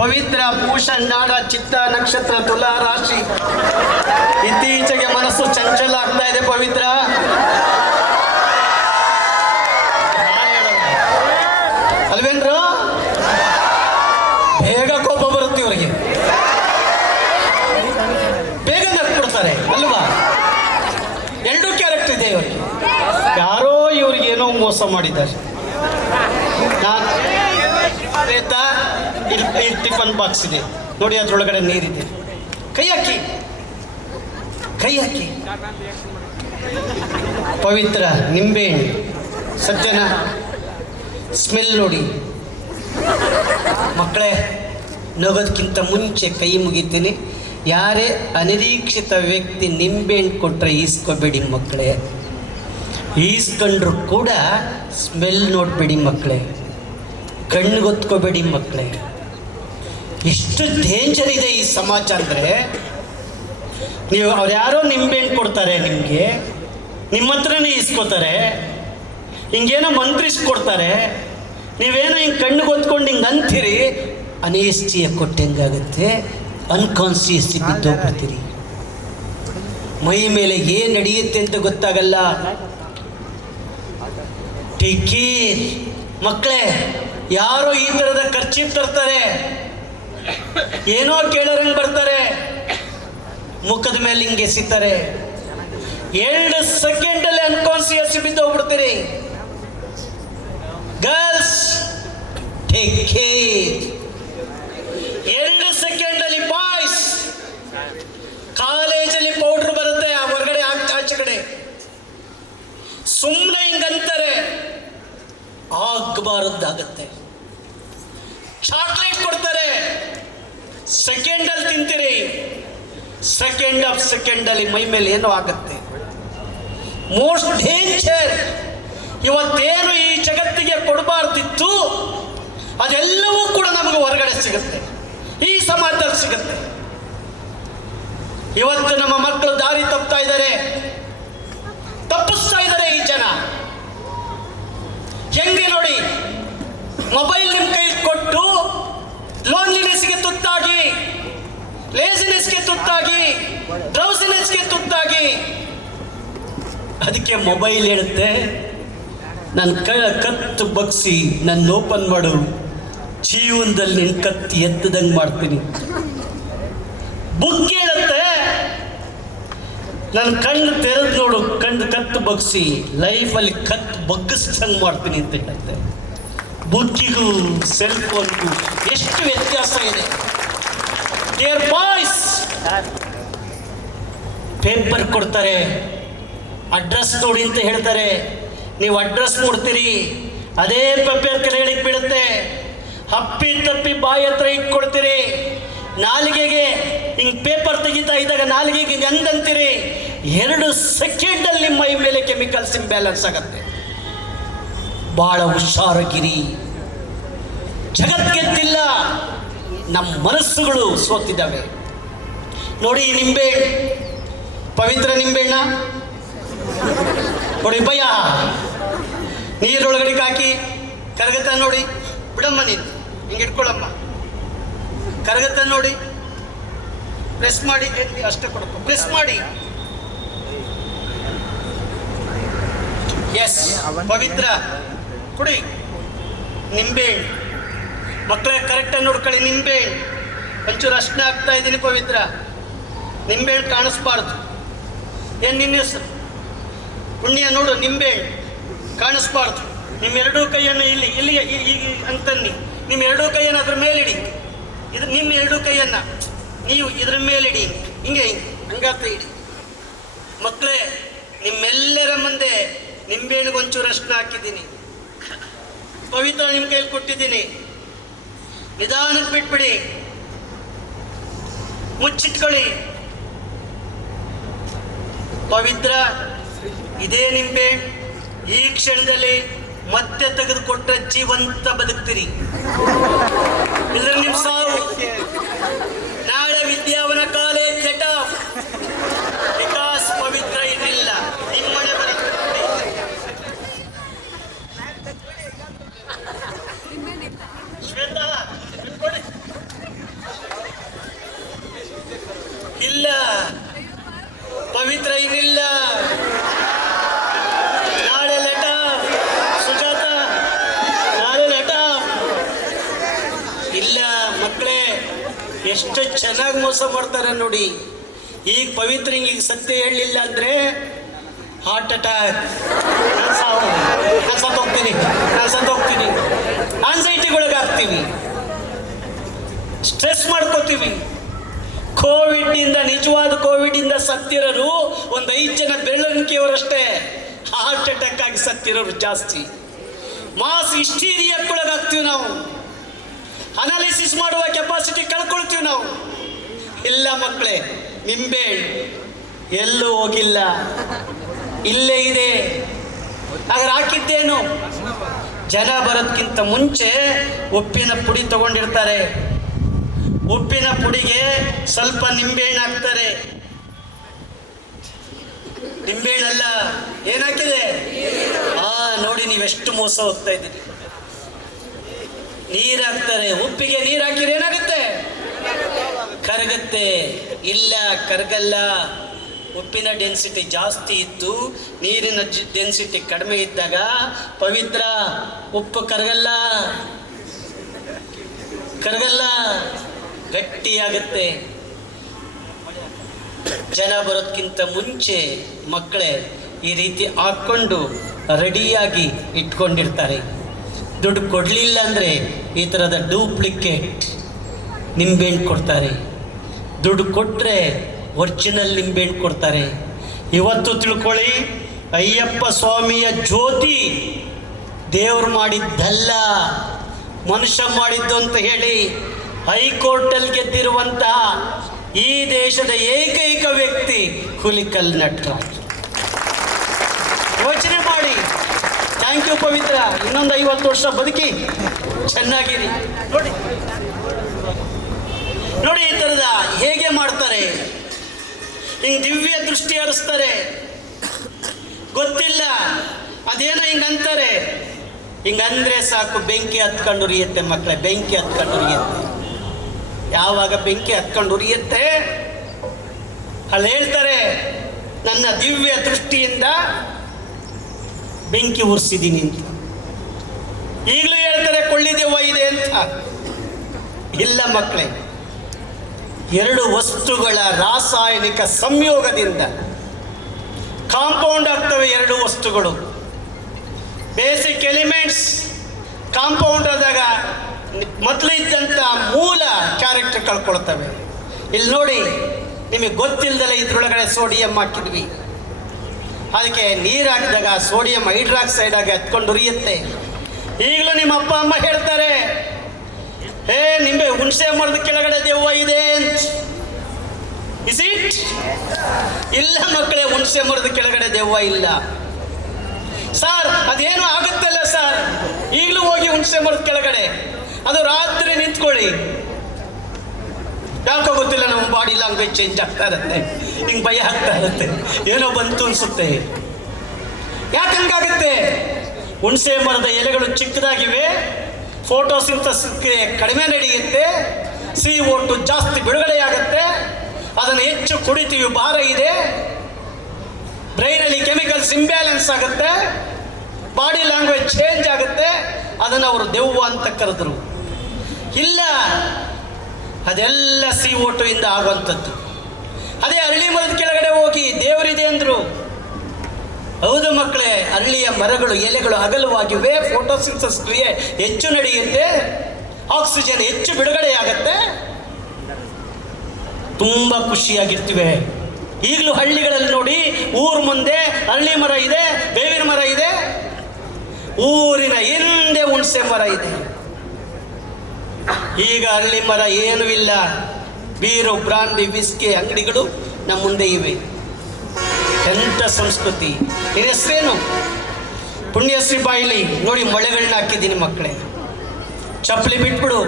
ಪವಿತ್ರ ಭೂಷಣ್ ನಾಡ ಚಿತ್ತ ನಕ್ಷತ್ರ ತುಲಾ ರಾಶಿ. ಇತ್ತೀಚೆಗೆ ಮನಸ್ಸು ಚಂಚಲ ಆಗ್ತಾ ಇದೆ ಪವಿತ್ರ. ಅಲ್ವೇನ್ರು? ಬೇಗ ಕೋಪ ಬರುತ್ತೆ ಇವರಿಗೆ, ಬೇಗ ನಗ್ಬಿಡ್ತಾರೆ ಅಲ್ವಾ? ಎರಡೂ ಕ್ಯಾರೆಕ್ಟರ್ ಇದೆ ಇವರಿಗೆ. ಯಾರೋ ಇವ್ರಿಗೇನೋ ಮೋಸ ಮಾಡಿದ್ದಾರೆ. ಇಲ್ಲಿ ಟಿಫನ್ ಬಾಕ್ಸ್ ಇದೆ ನೋಡಿ, ಅದ್ರೊಳಗಡೆ ನೀರಿದೆ. ಕೈ ಹಾಕಿ, ಕೈ ಹಾಕಿ. ಪವಿತ್ರ ನಿಂಬೆಹಣ್ಣು ಸತ್ಯನ ಸ್ಮೆಲ್ ನೋಡಿ. ಮಕ್ಕಳೇ, ನಗೋದಕ್ಕಿಂತ ಮುಂಚೆ ಕೈ ಮುಗಿತೀನಿ. ಯಾರೇ ಅನಿರೀಕ್ಷಿತ ವ್ಯಕ್ತಿ ನಿಂಬೆಹಣ್ಣು ಕೊಟ್ಟರೆ ಈಸ್ಕೋಬೇಡಿ ಮಕ್ಕಳೇ. ಈಸ್ಕೊಂಡ್ರು ಕೂಡ ಸ್ಮೆಲ್ ನೋಡಬೇಡಿ ಮಕ್ಕಳೇ, ಕಣ್ಣಿಗೊತ್ಕೋಬೇಡಿ ಮಕ್ಕಳೇ. ಎಷ್ಟು ಡೇಂಜರ್ ಇದೆ ಈ ಸಮಾಜ ಅಂದರೆ, ನೀವು ಅವ್ರು ಯಾರೋ ನಿಂಬೆಹಣ್ಣು ಕೊಡ್ತಾರೆ ನಿಮಗೆ, ನಿಮ್ಮ ಹತ್ರನೇ ಇಸ್ಕೋತಾರೆ, ಹಿಂಗೇನೋ ಮಂತ್ರಿಸ್ಕೊಡ್ತಾರೆ, ನೀವೇನೋ ಹಿಂಗೆ ಕಣ್ಣಿಗೆ ಹೊತ್ಕೊಂಡು ಹಿಂಗೆ ಅಂತೀರಿ, ಅನೇಸ್ಟಿಯ ಕೊಟ್ಟಂಗಾಗುತ್ತೆ, ಅನ್ಕಾನ್ಸಿಯಸ್ಲಿ ಬಿದ್ದೋಗ್ಬಿಡ್ತೀರಿ. ಮೈ ಮೇಲೆ ಏನು ನಡೆಯುತ್ತೆ ಅಂತ ಗೊತ್ತಾಗಲ್ಲ. ಟೇಕ್ ಕೇರ್ ಮಕ್ಕಳೇ. ಯಾರೋ ಈ ಥರದ ಖರ್ಚೀಫ್ ತರ್ತಾರೆ, ಏನೋ ಕೇಳೋರಂಗೆ ಬರ್ತಾರೆ, ಮುಖದ ಮೇಲೆ ಹಿಂಗೆ ಎಸಿತಾರೆ, 2 ಸೆಕೆಂಡಲ್ಲಿ ಅನ್ಕಾನ್ಸಿಯಸ್ ಬಿದ್ದೋಗ್ಬಿಡ್ತೀರಿ. Girls take care. 2 ಸೆಕೆಂಡಲ್ಲಿ ಬಾಯ್ಸ್. ಕಾಲೇಜಲ್ಲಿ ಪೌಡ್ರ್ ಬರುತ್ತೆ ಹೊರಗಡೆ ಆಚೆ ಕಡೆ, ಸುಮ್ಮನೆ ಹಿಂಗಂತಾರೆ, ಆಗಬಾರದ್ದಾಗತ್ತೆ. ಚಾಕ್ಲೇಟ್ ಕೊಡ್ತಾರೆ, ಸೆಕೆಂಡಲ್ಲಿ ತಿಂತೀರಿ, ಸೆಕೆಂಡಲ್ಲಿ ಮೈ ಮೇಲೆ ಏನೋ ಆಗುತ್ತೆ. Most danger. ಇವತ್ತೇನು ಈ ಜಗತ್ತಿಗೆ ಕೊಡಬಾರ್ದಿತ್ತು ಅದೆಲ್ಲವೂ ಕೂಡ ನಮಗೆ ಹೊರಗಡೆ ಸಿಗುತ್ತೆ, ಈ ಸಮಾಜದಲ್ಲಿ ಸಿಗುತ್ತೆ. ಇವತ್ತು ನಮ್ಮ ಮಕ್ಕಳು ದಾರಿ ತಪ್ಪಿಸ್ತಾ ಇದ್ದಾರೆ ಈ ಜನ. ಹೆಂಗೆ ನೋಡಿ, ಮೊಬೈಲ್ ನಿಮ್ಮ ಕೈಲಿ ಕೊಟ್ಟು ಲೋನ್ಲಿನೆಸ್ಗೆ ತುತ್ತಾಗಿ, ಲೇಸಿನೆಸ್ಗೆ ತುತ್ತಾಗಿ, ಡ್ರೌಸಿನೆಸ್ಗೆ ತುತ್ತಾಗಿ. ಅದಕ್ಕೆ ಮೊಬೈಲ್ ಹೇಳುತ್ತೆ, ನನ್ನ ಕತ್ತು ಬಗ್ಸಿ ನನ್ನ ಓಪನ್ ಮಾಡು, ಜೀವನದಲ್ಲಿ ನಿನ್ನ ಕತ್ತು ಎತ್ತದಂಗೆ ಮಾಡ್ತೀನಿ. ಬುಕ್ ಹೇಳುತ್ತೆ, ನನ್ನ ಕಣ್ಣು ತೆರೆದು ನೋಡು, ಕತ್ತು ಬಗ್ಸಿ ಲೈಫಲ್ಲಿ ಕತ್ತು ಬಗ್ಗಿಸ್ದಂಗೆ ಮಾಡ್ತೀನಿ ಅಂತ ಹೇಳುತ್ತೆ. ಬುಕ್ಕಿಗೂ ಸೆಲ್ ಫೋನ್ಗೂ ಎಷ್ಟು ವ್ಯತ್ಯಾಸ ಇದೆ. ಡಿಯರ್ ಬಾಯ್ಸ್, ಪೇಪರ್ ಕೊಡ್ತಾರೆ, ಅಡ್ರೆಸ್ ನೋಡಿ ಅಂತ ಹೇಳ್ತಾರೆ, ನೀವು ಅಡ್ರೆಸ್ ನೋಡ್ತೀರಿ, ಅದೇ ಪೇಪರ್ ಕೆಳಗಡೆ ಬೀಳುತ್ತೆ. ಹಪ್ಪಿ ತಪ್ಪಿ ಬಾಯಿ ಹತ್ರ ಇಟ್ಕೊಡ್ತೀರಿ, ನಾಲಿಗೆಗೆ ಹಿಂಗೆ ಪೇಪರ್ ತೆಗಿತಾ ಇದ್ದಾಗ ನಾಲಿಗೆಗೆ ಹಿಂಗೆ ಅಂದಂತೀರಿ, 2 ಸೆಕೆಂಡಲ್ಲಿ ಮೈ ಮೇಲೆ ಕೆಮಿಕಲ್ಸ್ ಇಂಬ್ಯಾಲೆನ್ಸ್ ಆಗತ್ತೆ. ಭಾಳ ಹುಷಾರಾಗಿರಿ. ಜಗತ್ಗೆದ್ದಿಲ್ಲ, ನಮ್ಮ ಮನಸ್ಸುಗಳು ಸೋತಿದ್ದಾವೆ. ನೋಡಿ ಈ ನಿಂಬೆಹಣ್ಣು, ಪವಿತ್ರ ನಿಂಬೆಹಣ್ಣ ನೋಡಿ ಭಯ, ನೀರೊಳಗಡೆ ಹಾಕಿ ಕರಗತ್ತ ನೋಡಿ, ಬಿಡಮ್ಮ ನೀನು ಹಿಂಗೆ ಇಟ್ಕೊಳ್ಳಮ್ಮ, ಕರಗತ್ತ ನೋಡಿ, ಪ್ರೆಸ್ ಮಾಡಿ, ಅಷ್ಟೇ ಕೊಡಪ್ಪ, ಪ್ರೆಸ್ ಮಾಡಿ. ಎಸ್ ಪವಿತ್ರ ಕುಡಿ ನಿಂಬೆಹಣ್ಣು. ಮಕ್ಕಳೇ ಕರೆಕ್ಟಾಗಿ ನೋಡ್ಕೊಳ್ಳಿ, ನಿಂಬೆಹಣ್ಣು ಒಂಚೂರು ಅಷ್ಟೇ ಹಾಕ್ತಾ ಇದ್ದೀನಿ ಪವಿತ್ರ. ನಿಂಬೆಹಣ್ಣು ಕಾಣಿಸ್ಬಾರ್ದು. ಏನು ನಿನ್ನ ಹೆಸರು? ಪುಣ್ಯ ನೋಡು, ನಿಂಬೆಹಣ್ಣು ಕಾಣಿಸ್ಬಾರ್ದು. ನಿಮ್ಮ 2 ಕೈಯನ್ನು ಇಲ್ಲಿಗೆ ಅಂತನ್ನಿ, ನಿಮ್ಮ 2 ಕೈಯನ್ನು ಅದ್ರ ಮೇಲಿಡಿ. ಇದು ನಿಮ್ಮ 2 ಕೈಯನ್ನು ನೀವು ಇದ್ರ ಮೇಲಿಡಿ, ಹಿಂಗೆ ಹಂಗಾತ ಇಡಿ. ಮಕ್ಕಳೇ, ನಿಮ್ಮೆಲ್ಲರ ಮುಂದೆ ನಿಂಬೆಹಣ್ಣಿಗೆ ಒಂಚೂರು ಅಷ್ಟನ್ನ ಹಾಕಿದ್ದೀನಿ, ಪವಿತ್ರ ನಿಮ್ಮ ಕೈಯಲ್ಲಿ ಕೊಟ್ಟಿದ್ದೀನಿ. ನಿಧಾನಕ್ಕೆ ಬಿಟ್ಬಿಡಿ, ಮುಚ್ಚಿಟ್ಕೊಳ್ಳಿ. ಪವಿತ್ರ ಇದೇ ನಿಂಬೆಹಣ್ಣು ಈ ಕ್ಷಣದಲ್ಲಿ ಮತ್ತೆ ತೆಗೆದುಕೊಟ್ರೆ ಜೀವಂತ ಬದುಕ್ತೀರಿ, ಇಲ್ಲದ್ರೆ ನಿಮ್ಮ ಸಾವು. ನಾಳೆ ವಿದ್ಯಾವನ ಕಾಲೇಜ್ ಸೆಟ್ ಆಫ್ ವಿಕಾಸ್ ಪವಿತ್ರ ಇನ್ನಿಲ್ಲ, ನಿಮ್ಮನೆ ಬರುತ್ತೆ. ಶ್ವೇತಾ ಮಕ್ಕಳೇ ಎಷ್ಟು ಚೆನ್ನಾಗಿ ಮೋಸ ಮಾಡ್ತಾರೆ ನೋಡಿ. ಈಗ ಪವಿತ್ರಂಗೆ ಈಗ ಸತ್ಯ ಹೇಳಲಿಲ್ಲ ಅಂದರೆ ಹಾರ್ಟ್ ಅಟ್ಯಾಕ್, ನಾನು ಸತ್ತೋಗ್ತೀನಿ, ಆನ್ಸೈಟಿಗೊಳಗಾಗ್ತೀವಿ, ಸ್ಟ್ರೆಸ್ ಮಾಡ್ಕೋತೀವಿ. ಕೋವಿಡ್ನಿಂದ, ನಿಜವಾದ ಕೋವಿಡಿಂದ ಸತ್ತಿರೋರು ಒಂದು 5 ಜನ ಬೆಳ್ಳರಿಕೆಯವರಷ್ಟೇ. ಹಾರ್ಟ್ ಅಟ್ಯಾಕ್ ಆಗಿ ಸತ್ತಿರೋರು ಜಾಸ್ತಿ. ಮಾಸ್ ಹಿಸ್ಟೀರಿಯಾಕ್ಕೊಳಗಾಗ್ತೀವಿ ನಾವು. ಅನಾಲಿಸಿಸ್ ಮಾಡುವ ಕೆಪಾಸಿಟಿ ಕಳ್ಕೊಳ್ತೀವಿ ನಾವು. ಇಲ್ಲ ಮಕ್ಕಳೇ, ನಿಂಬೆಹಣ್ಣು ಎಲ್ಲೂ ಹೋಗಿಲ್ಲ, ಇಲ್ಲೇ ಇದೆ. ಹಾಗಾದ್ರೆ ಹಾಕಿದ್ದೇನು? ಜನ ಬರೋದಕ್ಕಿಂತ ಮುಂಚೆ ಉಪ್ಪಿನ ಪುಡಿ ತಗೊಂಡಿರ್ತಾರೆ. ಉಪ್ಪಿನ ಪುಡಿಗೆ ಸ್ವಲ್ಪ ನಿಂಬೆಹಣ್ಣು ಹಾಕ್ತಾರೆ. ನಿಂಬೆಹಣ್ಣಲ್ಲ, ಏನಾಕಿದೆ? ನೋಡಿ ನೀವೆಷ್ಟು ಮೋಸ ಹೋಗ್ತಾ ಇದ್ದೀರಿ. ನೀರು ಹಾಕ್ತಾರೆ. ಉಪ್ಪಿಗೆ ನೀರು ಹಾಕಿದ್ರೆ ಏನಾಗುತ್ತೆ? ಕರಗುತ್ತೆ. ಇಲ್ಲ, ಕರಗಲ್ಲ. ಉಪ್ಪಿನ ಡೆನ್ಸಿಟಿ ಜಾಸ್ತಿ ಇದ್ದು ನೀರಿನ ಡೆನ್ಸಿಟಿ ಕಡಿಮೆ ಇದ್ದಾಗ ಪವಿತ್ರ ಉಪ್ಪು ಕರಗಲ್ಲ, ಗಟ್ಟಿಯಾಗುತ್ತೆ. ಜನ ಬರೋದಕ್ಕಿಂತ ಮುಂಚೆ ಮಕ್ಕಳೇ ಈ ರೀತಿ ಹಾಕ್ಕೊಂಡು ರೆಡಿಯಾಗಿ ಇಟ್ಕೊಂಡಿರ್ತಾರೆ. ದುಡ್ಡು ಕೊಡಲಿಲ್ಲ ಅಂದರೆ ಈ ಥರದ ಡೂಪ್ಲಿಕೇಟ್ ನಿಂಬೆಹಣ್ಣು ಕೊಡ್ತಾರೆ. ದುಡ್ಡು ಕೊಟ್ಟರೆ ಒರಿಜಿನಲ್ ನಿಂಬೆಹಣ್ಣು ಕೊಡ್ತಾರೆ. ಇವತ್ತು ತಿಳ್ಕೊಳ್ಳಿ, ಅಯ್ಯಪ್ಪ ಸ್ವಾಮಿಯ ಜ್ಯೋತಿ ದೇವ್ರು ಮಾಡಿದ್ದಲ್ಲ, ಮನುಷ್ಯ ಮಾಡಿದ್ದು ಅಂತ ಹೇಳಿ ಹೈಕೋರ್ಟಲ್ಲಿ ಗೆದ್ದಿರುವಂತಹ ಈ ದೇಶದ ಏಕೈಕ ವ್ಯಕ್ತಿ ಹುಲಿಕಲ್ ನಟರಾಜ್. ಯೋಚನೆ ಮಾಡಿ. ಥ್ಯಾಂಕ್ ಯು ಪವಿತ್ರ. ಇನ್ನೊಂದು 50 ವರ್ಷ ಬದುಕಿ ಚೆನ್ನಾಗಿರಿ. ನೋಡಿ ಈ ಥರದ ಹೇಗೆ ಮಾಡ್ತಾರೆ. ಹಿಂಗೆ ದಿವ್ಯ ದೃಷ್ಟಿ ಹರಿಸ್ತಾರೆ. ಗೊತ್ತಿಲ್ಲ, ಅದೇನೋ ಹಿಂಗಂತಾರೆ. ಹಿಂಗಂದ್ರೆ ಸಾಕು ಬೆಂಕಿ ಹತ್ಕೊಂಡು ಉರಿಯುತ್ತೆ ಮಕ್ಕಳೇ. ಬೆಂಕಿ ಹತ್ಕೊಂಡು ಉರಿಯುತ್ತೆ. ಯಾವಾಗ ಬೆಂಕಿ ಹತ್ಕೊಂಡು ಉರಿಯುತ್ತೆ ಅಲ್ಲಿ ಹೇಳ್ತಾರೆ, ನನ್ನ ದಿವ್ಯ ದೃಷ್ಟಿಯಿಂದ ಬೆಂಕಿ ಉರಿಸಿದ್ದೀನಿ ಅಂತ. ಈಗಲೂ ಹೇಳ್ತಾರೆ ಕೊಳ್ಳಿದೆವ್ವ ಇದೆ ಅಂತ. ಇಲ್ಲ ಮಕ್ಕಳೇ, 2 ವಸ್ತುಗಳ ರಾಸಾಯನಿಕ ಸಂಯೋಗದಿಂದ ಕಾಂಪೌಂಡ್ ಆಗ್ತವೆ. 2 ವಸ್ತುಗಳು ಬೇಸಿಕ್ ಎಲಿಮೆಂಟ್ಸ್ ಕಾಂಪೌಂಡ್ ಆದಾಗ ಮೊದಲು ಇದ್ದಂಥ ಮೂಲ ಕ್ಯಾರೆಕ್ಟರ್ ಕಳ್ಕೊಳ್ತವೆ. ಇಲ್ಲಿ ನೋಡಿ, ನಿಮಗೆ ಗೊತ್ತಿಲ್ಲದಲ್ಲ ಇದ್ರೊಳಗಡೆ ಸೋಡಿಯಂ ಹಾಕಿದ್ವಿ. ಅದಕ್ಕೆ ನೀರು ಹಾಕಿದಾಗ ಸೋಡಿಯಂ ಹೈಡ್ರಾಕ್ಸೈಡ್ ಆಗಿ ಹತ್ಕೊಂಡು ಉರಿಯುತ್ತೆ. ಈಗಲೂ ನಿಮ್ಮ ಅಪ್ಪ ಅಮ್ಮ ಹೇಳ್ತಾರೆ, ನಿಂಬೆ ಹುಣಸೆ ಮರದ ಕೆಳಗಡೆ ದೆವ್ವ ಇದೆ ಅಂತ. Is it? ಇಲ್ಲ ಮಕ್ಕಳೇ, ಹುಣಸೆ ಮರದ ಕೆಳಗಡೆ ದೆವ್ವ ಇಲ್ಲ. ಸರ್ ಅದೇನು ಆಗುತ್ತಲ್ಲ ಸರ್, ಈಗಲೂ ಹೋಗಿ ಹುಣಸೆ ಮರದ ಕೆಳಗಡೆ, ಅದು ರಾತ್ರಿ ನಿಂತ್ಕೊಳ್ಳಿ. ಯಾಕೋ ಗೊತ್ತಿಲ್ಲ, ನಮ್ಮ ಬಾಡಿ ಲ್ಯಾಂಗ್ವೇಜ್ ಚೇಂಜ್ ಆಗ್ತಾ ಇರುತ್ತೆ. ಹಿಂಗೆ ಭಯ ಆಗ್ತಾ ಇರುತ್ತೆ, ಏನೋ ಬಂತು ಅನ್ಸುತ್ತೆ. ಯಾಕಂಗಾಗುತ್ತೆ? ಹುಣಸೆ ಮರದ ಎಲೆಗಳು ಚಿಕ್ಕದಾಗಿವೆ, ಫೋಟೋಸಿಂಥಸಿಸ್ ಕಡಿಮೆ ನಡೆಯುತ್ತೆ, CO2 ಜಾಸ್ತಿ ಬಿಡುಗಡೆಯಾಗುತ್ತೆ, ಅದನ್ನು ಹೆಚ್ಚು ಕುಡಿತೀವಿ, ಭಾರ ಇದೆ, ಬ್ರೈನಲ್ಲಿ ಕೆಮಿಕಲ್ಸ್ ಇಂಬ್ಯಾಲೆನ್ಸ್ ಆಗುತ್ತೆ, ಬಾಡಿ ಲ್ಯಾಂಗ್ವೇಜ್ ಚೇಂಜ್ ಆಗುತ್ತೆ. ಅದನ್ನು ಅವರು ದೆವ್ವ ಅಂತ ಕರೆದ್ರು. ಇಲ್ಲ, ಅದೆಲ್ಲ CO2 ಇಂದ ಆಗುವಂಥದ್ದು. ಅದೇ ಅರಳಿ ಮರದ ಕೆಳಗಡೆ ಹೋಗಿ ದೇವರಿದೆ ಅಂದರು. ಹೌದು ಮಕ್ಕಳೇ, ಅರಳಿಯ ಮರಗಳು ಎಲೆಗಳು ಅಗಲವಾಗಿವೆ, ಫೋಟೋಸಿಂಥಸಿಸ್ ಕ್ರಿಯೆ ಹೆಚ್ಚು ನಡೆಯುತ್ತೆ, ಆಕ್ಸಿಜನ್ ಹೆಚ್ಚು ಬಿಡುಗಡೆಯಾಗತ್ತೆ, ತುಂಬ ಖುಷಿಯಾಗಿರ್ತೀವಿ. ಈಗಲೂ ಹಳ್ಳಿಗಳಲ್ಲಿ ನೋಡಿ, ಊರು ಮುಂದೆ ಅರಳಿ ಮರ ಇದೆ, ಬೇವಿನ ಮರ ಇದೆ, ಊರಿನ ಹಿಂದೆ ಹುಣಸೆ ಮರ ಇದೆ. ಈಗ ಅರಳಿ ಮರ ಏನೂ ಇಲ್ಲ, ಬೀರು ಬ್ರಾಂಡಿ ವಿಸ್ಕಿ ಅಂಗಡಿಗಳು ನಮ್ಮ ಮುಂದೆ ಇವೆ. ಎಂಥ ಸಂಸ್ಕೃತಿ! ನಿನ್ನ ಹೆಸರೇನು? ಪುಣ್ಯಶ್ರೀ ಬಾಯಿಲಿ ನೋಡಿ, ಮೊಳೆಗಳನ್ನ ಹಾಕಿದ್ದೀನಿ ಮಕ್ಕಳೇ. ಚಪ್ಪಲಿ ಬಿಟ್ಬಿಡು.